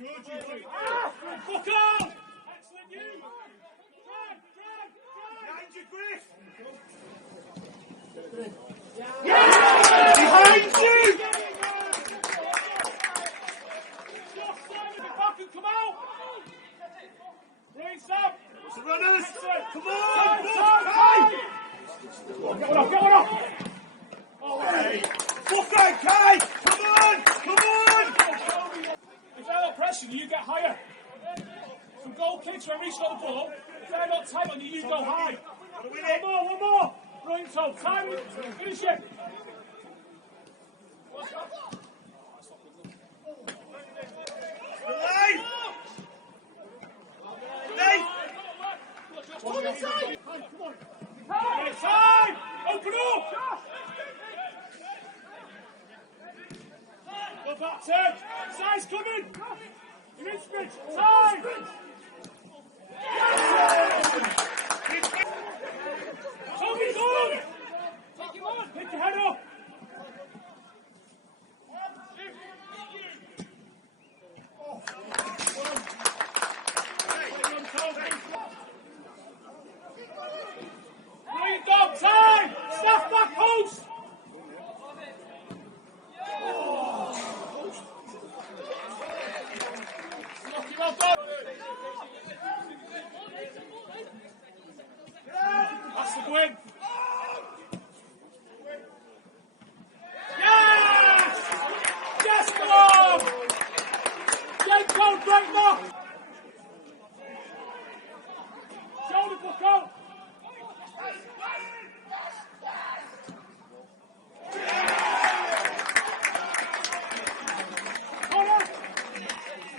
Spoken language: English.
Fuck on! Excellent, you! Behind you, Griff! Behind you! Back and come out! Right, Sam! It's the runners! Come on! Get one off! Hey! Fuck that, Kai! Come on! If they're not pressing you, you get higher. Some goal kicks when reaching on the ball. If they're not tight on you, you go high. One more! Right, so time, finish it! Time! Open up! Go back, turn! Side's coming! You're in, Spridge! Time!